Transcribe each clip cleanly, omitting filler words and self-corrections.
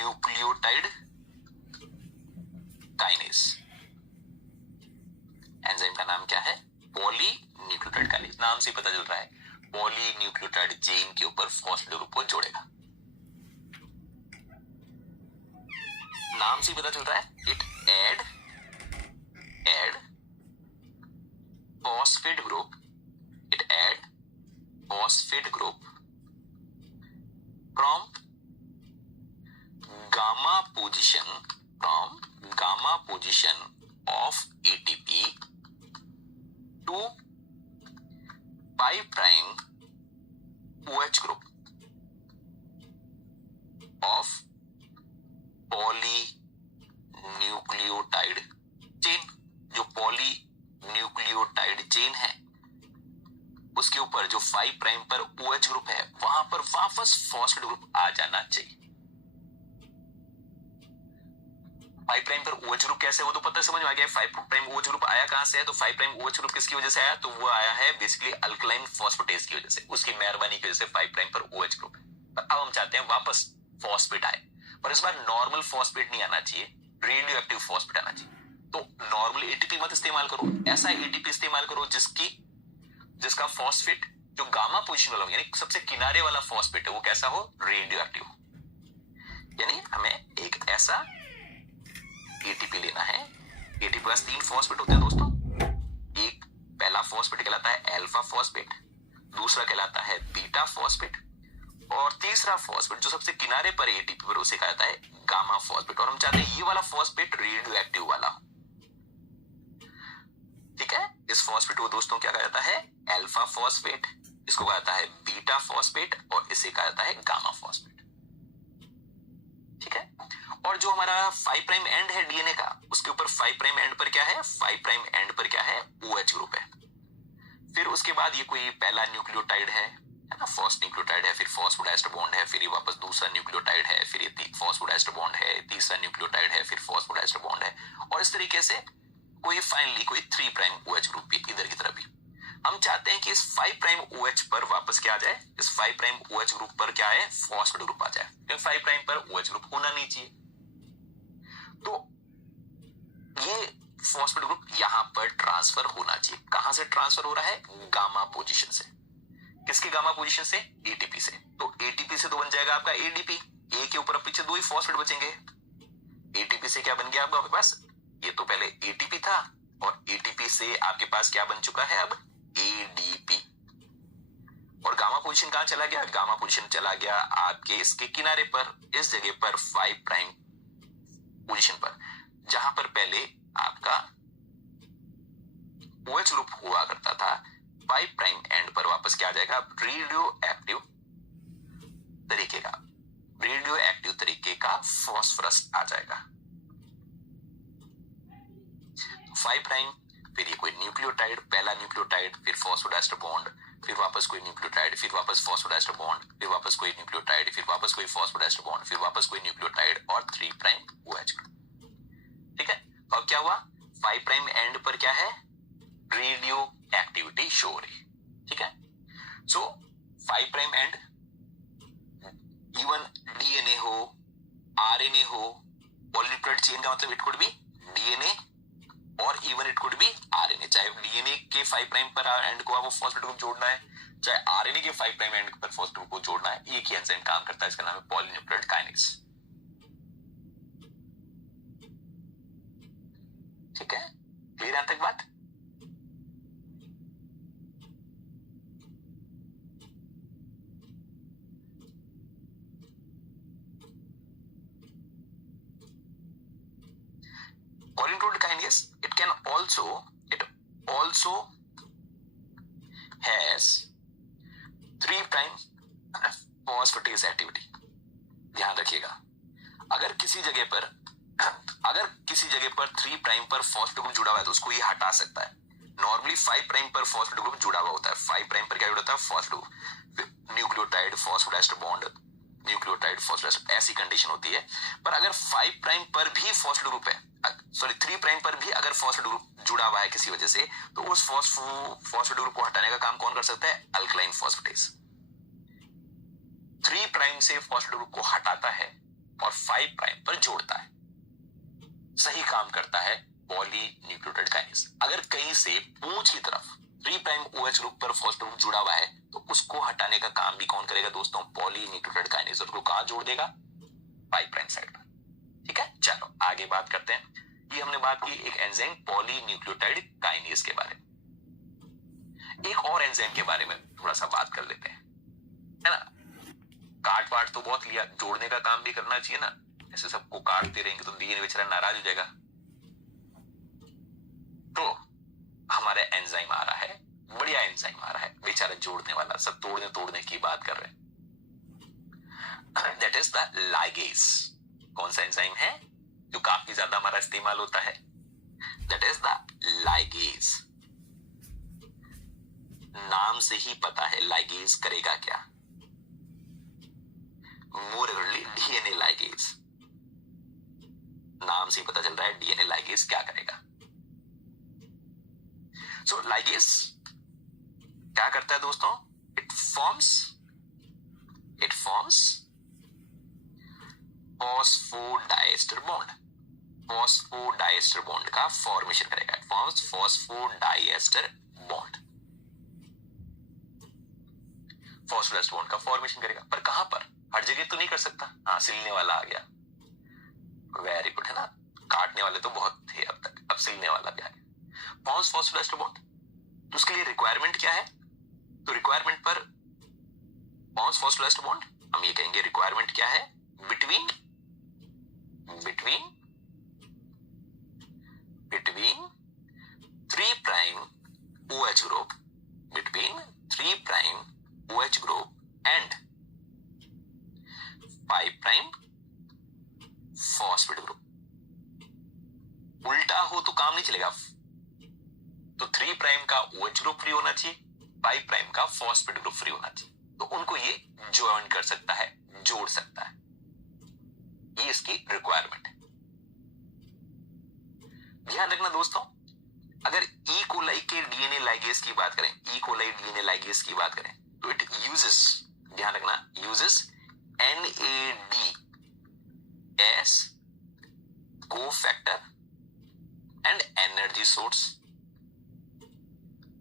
Nucleotide kinase. Enzyme का नाम क्या है? Poly nucleotide kinase. नाम से पता चल रहा है पॉली न्यूक्लियोटाइड चेन के ऊपर फॉस्फेट ग्रुप को जोड़ेगा। नाम से पता चल रहा है it add phosphate group, it add phosphate group from gamma position of ATP to 5' OH group of polynucleotide chain। जो पॉलीन्यूक्लियोटाइड चेन है उसके ऊपर जो 5' पर OH ग्रुप है वहां पर वापस फॉस्फेट ग्रुप आ जाना चाहिए। 5' पर OH ग्रुप कैसे, वो तो पता समझ में आ गया। 5' OH ग्रुप आया कहां से है? तो 5' OH ग्रुप किसकी वजह से आया? तो वो आया है बेसिकली अल्कलाइन फॉस्फेटेज की वजह से, उसकी मेहरबानी की वजह से 5' पर OH ग्रुप है। पर अब हम चाहते हैं वापस फॉस्फेट आए, पर इस बार नॉर्मल फॉस्फेट नहीं आना चाहिए, रेडियो एक्टिव फॉस्फेट आना चाहिए। तो नॉर्मल एटीपी मत इस्तेमाल करो, ऐसा एटीपी इस्तेमाल करो जिसका फॉस्फेट जो गामा पोजीशन वाला हो, यानी सबसे किनारे वाला फॉस्फेट है, वो कैसा हो? रेडियो एक्टिव हो। यानी हमें एक ऐसा एटीपी लेना है। एटीपी के पास 3 फॉस्फेट होते हैं दोस्तों। एक पहला फॉस्फेट कहलाता है अल्फा फॉस्फेट, दूसरा कहलाता है बीटा फॉस्फेट, और तीसरा फॉस्फेट जो सबसे किनारे पर एटीपी पर उसे कहलाता है गामा फॉस्फेट। और हम चाहते हैं ये वाला फॉस्फेट रेडियो एक्टिव वाला हो। ठीक है, इस फॉस्फेट को दोस्तों क्या कहा जाता है? अल्फा फॉस्फेट, इसको कहा जाता है बीटा फॉस्फेट, और इसे कहा जाता है गामा फॉस्फेट। ठीक है, और जो हमारा 5' एंड है डीएनए का, उसके ऊपर 5' एंड पर क्या है? 5' एंड पर क्या है? OH ग्रुप है। फिर उसके बाद ये कोई पहला न्यूक्लियोटाइड है ना, फर्स्ट न्यूक्लियोटाइड है, फिर फॉस्फोडाइस्टर बॉन्ड है, फिर ये वापस दूसरा न्यूक्लियोटाइड है, फिर ये फॉस्फोडाइस्टर बॉन्ड है, तीसरा न्यूक्लियोटाइड है, फिर फॉस्फोडाइस्टर बॉन्ड है, और इस तरीके से कोई फाइनली कोई 3' OH ग्रुप भी इधर की तरफ भी। हम चाहते हैं कि इस 5' OH पर वापस क्या आ जाए? इस 5' OH ग्रुप पर क्या है? फॉस्फेट ग्रुप आ जाए, क्योंकि 5' पर OH ग्रुप होना नहीं चाहिए। तो ये फॉस्फेट ग्रुप यहां पर ट्रांसफर होना चाहिए। कहां से ट्रांसफर हो रहा है? गामा पोजीशन से। किसके गामा पोजीशन से? एटीपी से। तो एटीपी से तो बन जाएगा आपका एडीपी, ए के ऊपर पीछे 2 ही फॉस्फेट बचेंगे। एटीपी से क्या बन गया आपके पास? ये तो पहले एटीपी था, और एटीपी से आपके पास क्या बन चुका है अब? एडीपी। और गामा पोजीशन कहां चला गया? गामा पोजीशन चला गया आपके इसके किनारे पर, इस जगह पर 5' पोजीशन पर, जहां पर पहले आपका OH ग्रुप हुआ करता था। 5' एंड पर वापस क्या आ जाएगा? रेडियो एक्टिव तरीके का फॉस्फोरस आ जाएगा। 5', फिर ये कोई न्यूक्लियोटाइड, पहला न्यूक्लियोटाइड, फिर फॉस्फोडाइस्टर बॉन्ड, फिर वापस कोई न्यूक्लियोटाइड, फिर वापस फॉस्फोडाइस्टर बॉन्ड, फिर वापस कोई न्यूक्लियोटाइड, फिर वापस कोई फॉस्फोडाइस्टर बॉन्ड, फिर वापस कोई न्यूक्लियोटाइड, और 3' OH ग्रुप। ठीक है, अब क्या हुआ? 5' एंड पर क्या है? रेडियो एक्टिविटी शो हो रही। ठीक है, सो 5' एंड इवन डीएनए हो, आरएनए हो, पॉलीन्यूक्लियोटाइड चेन का मतलब इट कुड बी डीएनए और even it could be RNA. चाहे डीएनए के 5' पर एंड को आपको फॉस्फेट ग्रुप जोड़ना है, चाहे आरएनए के 5' एंड पर फॉस्फेट ग्रुप को जोड़ना है, एक ही एंजाइम काम करता है, इसका नाम है पॉलीन्यूक्लियोटाइड काइनेज। ठीक है, क्लियर यहां तक बात? Polynucleotide kinase, it also has 3' phosphatase activity। ध्यान रखिएगा, अगर किसी जगह पर 3' पर फॉस्फेट ग्रुप जुड़ा हुआ है तो उसको ये हटा सकता है। नॉर्मली 5' पर फॉस्फेट ग्रुप जुड़ा हुआ होता है। 5' पर क्या जुड़ा होता है? Phosphate group, nucleotide, phosphodiester bond, nucleotide, phosphodiester, ऐसी कंडीशन होती है। पर अगर 5' पर भी फॉस्फेट ग्रुप है, सॉरी 3' पर भी अगर फॉस्फेट ग्रुप जुड़ा हुआ है किसी वजह से, तो उस फॉस्फेट ग्रुप को हटाने का काम कौन कर सकता है? Alkaline phosphatase. 3' से फॉस्फेट ग्रुप को हटाता है और 5 प्राइम पर जोड़ता है। सही काम करता है पॉलीन्यूक्लियोटाइड काइनेज। अगर कहीं से पूंछ की तरफ 3 प्राइम OH ग्रुप पर फॉस्फेट ग्रुप जुड़ा हुआ है तो उसको हटाने का काम भी कौन करेगा दोस्तों? Polynucleotide kinase. उसको कहां जोड़ देगा? 5 प्राइम साइड पर। ठीक है, चलो आगे बात करते हैं। ये हमने बात की एक एंजाइम पॉलीन्यूक्लियोटाइड काइनेज के बारे में। एक और एंजाइम के बारे में थोड़ा सा बात कर लेते हैं, है ना। काट पाट तो बहुत लिया, जोड़ने का काम भी करना चाहिए ना। ऐसे सबको काटते रहेंगे तो डीएनए बेचारा नाराज हो जाएगा। तो हमारा एंजाइम आ रहा है, बढ़िया एंजाइम आ रहा है, बेचारा जोड़ने वाला, सब तोड़ने की बात कर रहे हैं। That is the ligase. कौन सा एंजाइम है जो काफी ज्यादा हमारा इस्तेमाल होता है? That is the ligase. नाम से ही पता है लाइगेज करेगा क्या। मोरली डीएनए लाइगेज, नाम से ही पता चल रहा है डीएनए लाइगेज क्या करेगा। सो लाइगेज क्या करता है दोस्तों? It forms phosphodiester bond. Phosphodiester bond का फॉर्मेशन करेगा। It forms phosphodiester bond. Phosphodiester bond का फॉर्मेशन करेगा, पर कहां पर? हर जगह तो नहीं कर सकता। हाँ, सिलने वाला आ गया, वेरी गुड, है ना। काटने वाले तो बहुत थे अब तक, अब सिलने वाला भी आ गया। Forms phosphodiester bond. तो उसके लिए रिक्वायरमेंट क्या है? तो रिक्वायरमेंट पर फॉर्म्स फॉस्फोडाइएस्टर बॉन्ड हम ये कहेंगे रिक्वायरमेंट क्या है? Between 3 prime OH group, between 3 prime OH group and 5 prime phosphate group. उल्टा हो तो काम नहीं चलेगा। तो 3 प्राइम का OH ग्रुप फ्री होना चाहिए, 5 प्राइम का फॉस्फेट ग्रुप फ्री होना चाहिए। तो उनको ये ज्वाइन कर सकता है, जोड़ सकता है। ये इसकी रिक्वायरमेंट है। ध्यान रखना दोस्तों, अगर ई कोलाई के डीएनए लाइगेज की बात करें, ई कोलाई डीएनए लाइगेज की बात करें, तो इट यूजेस, ध्यान रखना, uses NAD S cofactor and energy source.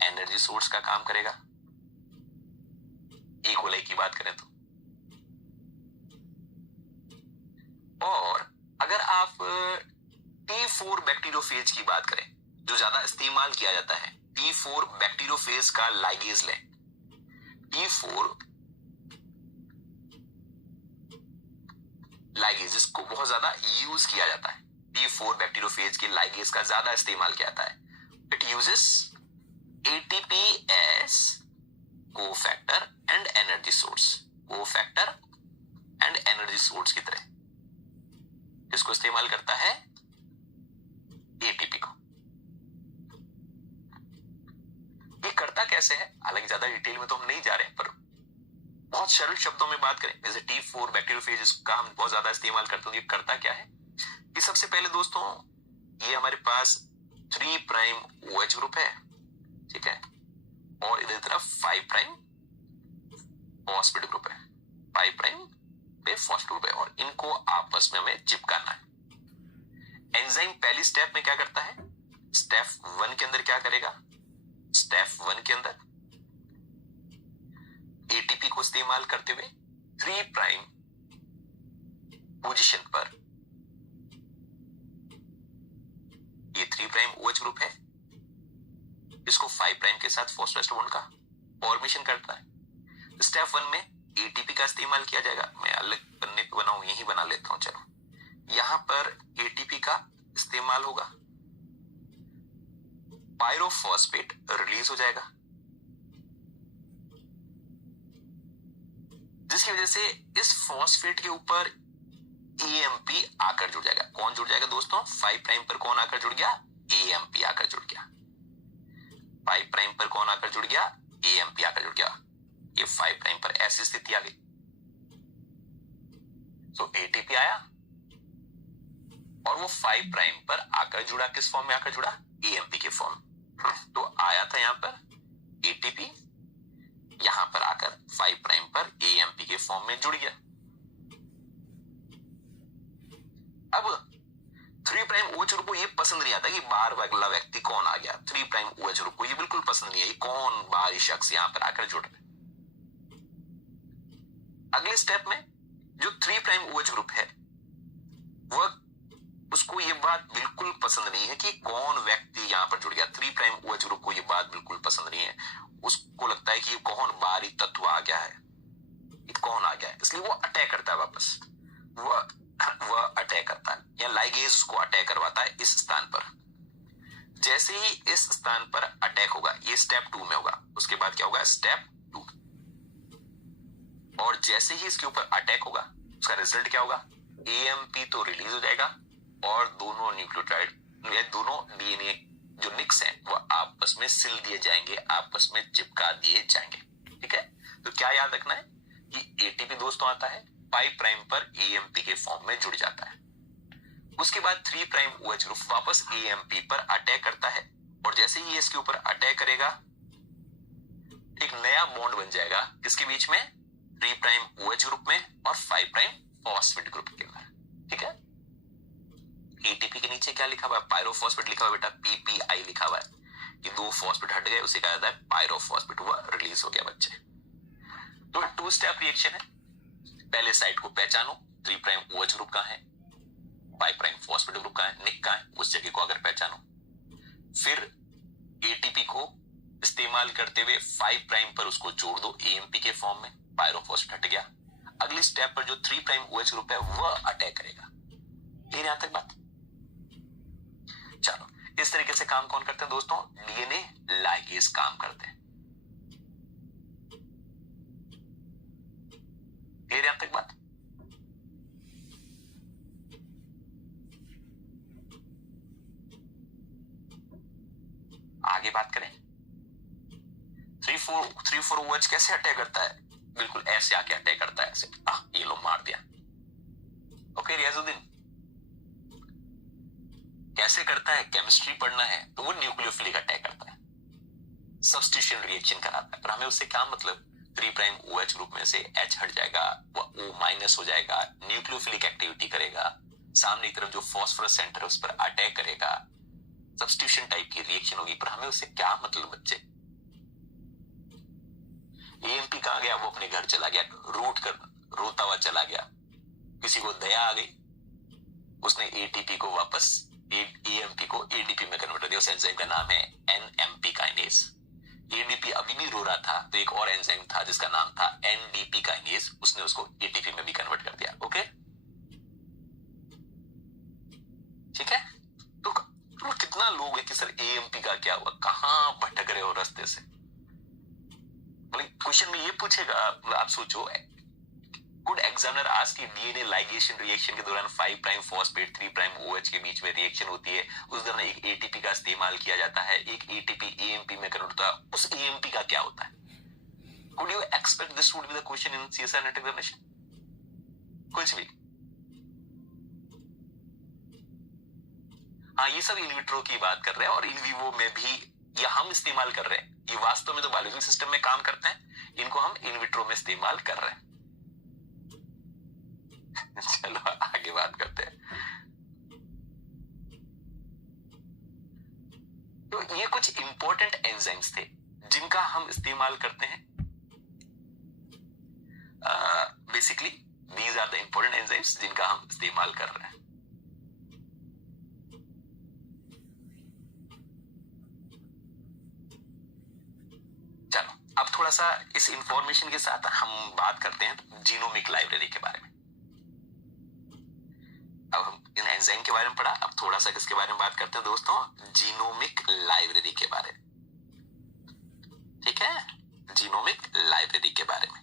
Energy source का काम करेगा ई कोलाई की बात करें तो। और अगर आप T4 बैक्टीरियोफेज की बात करें, जो ज्यादा इस्तेमाल किया जाता है, T4 बैक्टीरियोफेज का लाइगेज लें। T4 लाइगेज को बहुत ज्यादा यूज किया जाता है। T4 बैक्टीरियोफेज के लाइगेज का ज्यादा इस्तेमाल किया जाता है। It uses ATP S cofactor and energy source. Cofactor and energy source की तरह इसको इस्तेमाल करता है ATP को। ये करता कैसे है, हालांकि ज्यादा डिटेल में तो हम नहीं जा रहे हैं, पर बहुत सरल शब्दों में बात करें, जैसे T4 बैक्टीरियोफेज का हम बहुत ज्यादा इस्तेमाल करते हैं। ये करता क्या है कि सबसे पहले दोस्तों, ये हमारे पास 3 प्राइम OH ग्रुप है, ठीक है, और इधर तरफ 5 प्राइम फॉस्फेट ग्रुप है। 5 प्राइम पे फॉस्फेट ग्रुप है और इनको आपस में हमें चिपकाना है। एंजाइम पहली स्टेप में क्या करता है? स्टेप 1 के अंदर क्या करेगा? स्टेप 1 के अंदर ATP को इस्तेमाल करते हुए 3 प्राइम पोजीशन पर, ये 3 प्राइम OH ग्रुप है, इसको 5 प्राइम के साथ फॉस्फोडाइएस्टर बॉन्ड का फॉर्मेशन करता है। स्टेप 1 में ATP का इस्तेमाल किया जाएगा। मैं अलग पन्ने पे बनाऊं, यही बना लेता हूं। चलो, यहां पर ATP का इस्तेमाल होगा, पायरोफॉस्फेट रिलीज हो जाएगा, जिसकी वजह से इस फॉस्फेट के ऊपर AMP आकर जुड़ जाएगा। कौन जुड़ जाएगा दोस्तों? 5 प्राइम पर कौन आकर जुड़ गया? AMP आकर जुड़ गया। 5 प्राइम पर कौन आकर जुड़ गया? AMP आकर जुड़ गया। ये 5 प्राइम पर ऐसी स्थिति आ गई। तो ATP आया और वो 5 प्राइम पर आकर जुड़ा, किस फॉर्म में आकर जुड़ा? AMP के फॉर्म। तो आया था यहां पर ATP, यहां पर आकर 5 प्राइम पर AMP के फॉर्म में जुड़ गया। OH ग्रुप को ये पसंद नहीं आता कि बाहर वाला व्यक्ति कौन आ गया, 3 प्राइम OH ग्रुप को ये बिल्कुल पसंद नहीं है, कौन बाहरी शख्स यहाँ पर आकर जुड़ रहा है। अगले स्टेप में जो 3 प्राइम OH ग्रुप है वह उसको ये बात बिल्कुल पसंद नहीं है कि कौन व्यक्ति यहां पर जुड़ गया। 3 प्राइम OH ग्रुप को ये बात बिल्कुल पसंद नहीं है, उसको लगता है कि कौन बाहरी तत्व आ गया है, कौन आ गया है, इसलिए वो अटैक करता है वापस, वह अटैक करता है या लाइगेज उसको अटैक करवाता है इस स्थान पर। जैसे ही इस स्थान पर अटैक होगा, ये स्टेप 2 में होगा, उसके बाद क्या होगा, स्टेप 2, और जैसे ही इसके ऊपर अटैक होगा उसका रिजल्ट क्या होगा, AMP तो रिलीज हो जाएगा और दोनों न्यूक्लियोटाइड या दोनों DNA जो निक्स हैं वो आपस में सिल दिए जाएंगे, आपस में चिपका दिए जाएंगे। ठीक है, तो क्या याद रखना है कि ATP दोस्तों आता है 5 प्राइम पर AMP के फॉर्म में जुड़ जाता है, उसके बाद 3 प्राइम OH ग्रुप वापस AMP पर अटैक करता है, और जैसे ही इसके ऊपर अटैक करेगा एक नया बॉन्ड बन जाएगा किसके बीच में, 3 प्राइम OH ग्रुप में और 5 प्राइम फॉस्फेट ग्रुप के अंदर। ठीक है, ATP के नीचे क्या लिखा हुआ है, पायरोफॉस्फेट लिखा हुआ है बेटा, PPI लिखा हुआ है, ये 2 फॉस्फेट हट गए, उसे कहा जाता है पायरोफॉस्फेट, हुआ रिलीज हो गया बच्चे। तो 2 स्टेप रिएक्शन है, पहले साइट को पहचानो, 3 प्राइम OH ग्रुप कहां है, 5 प्राइम फॉस्फेट ग्रुप कहां है, निक कहां है, उस जगह को अगर पहचानो, फिर ATP को इस्तेमाल करते हुए 5 प्राइम पर उसको जोड़ दो AMP के फॉर्म में, पायरोफॉस्फेट हट गया। अगली स्टेप पर जो 3 प्राइम OH ग्रुप है वह अटैक करेगा। ये यहां तक बात। चलो, इस तरीके से काम कौन करते हैं दोस्तों, DNA लाइगेज काम करते हैं। ये यहां तक बात। आगे बात करें, 3,4 OH कैसे अटैक करता है, बिल्कुल ऐसे आके अटैक करता है, ऐसे ये लो मार दिया। ओके रियाजुद्दीन, कैसे करता है, केमिस्ट्री पढ़ना है तो वो न्यूक्लियोफिलिक अटैक करता है, सब्स्टिट्यूशन रिएक्शन कराता है, पर हमें उससे क्या मतलब, 3 प्राइम OH ग्रुप में से H हट जाएगा, वो O- हो जाएगा, न्यूक्लियोफिलिक एक्टिविटी करेगा, सामने की तरफ जो फॉस्फोरस सेंटर है उस पर अटैक करेगा, सब्स्टिट्यूशन टाइप की रिएक्शन होगी, पर हमें उससे क्या मतलब बच्चे। AMP कहां गया, वो अपने घर चला गया, रोता हुआ चला गया, किसी को दया आ गई, उसने ATP को वापस AMP को ADP में कन्वर्ट कर दिया। उस एंजाइम का नाम है NMP काइनेज। ADP अभी भी रो रहा था तो एक और एंजाइम था जिसका नाम था NDP काइनेज, उसने उसको ATP में भी कन्वर्ट कर दिया। ओके, ठीक है, तो कितना लोग है कि सर AMP का क्या हुआ, कहां भटक रहे हो रास्ते से। क्वेश्चन में ये पूछेगा, आप सोचो, कुड एग्जामिनर आस्क कि DNA लाइगेशन रिएक्शन के दौरान 5 प्राइम फॉस्फेट 3 प्राइम OH के बीच में रिएक्शन होती है, उस दौरान एक ATP का इस्तेमाल किया जाता है, एक ATP AMP में कन्वर्ट होता है, उस AMP का क्या होता है। Could you expect this would be the question in CSIR net examination, कुछ भी। हाँ, ये सब इन विट्रो की बात कर रहे हैं और इन विवो में भी ये हम इस्तेमाल कर रहे हैं, ये वास्तव में तो बायोलॉजिकल सिस्टम में काम करते हैं, इनको हम इन विट्रो में इस्तेमाल कर रहे हैं। चलो आगे बात करते हैं। तो ये कुछ इंपॉर्टेंट एंजाइम्स थे जिनका हम इस्तेमाल करते हैं। Basically these are the important enzymes जिनका हम इस्तेमाल कर रहे हैं। चलो अब थोड़ा सा इस इंफॉर्मेशन के साथ हम बात करते हैं जीनोमिक लाइब्रेरी के बारे में। अब हम इन एंजाइम के बारे में पढ़ा, अब थोड़ा सा किसके बारे में बात करते हैं दोस्तों, जीनोमिक लाइब्रेरी के बारे में। ठीक है, जीनोमिक लाइब्रेरी के बारे में।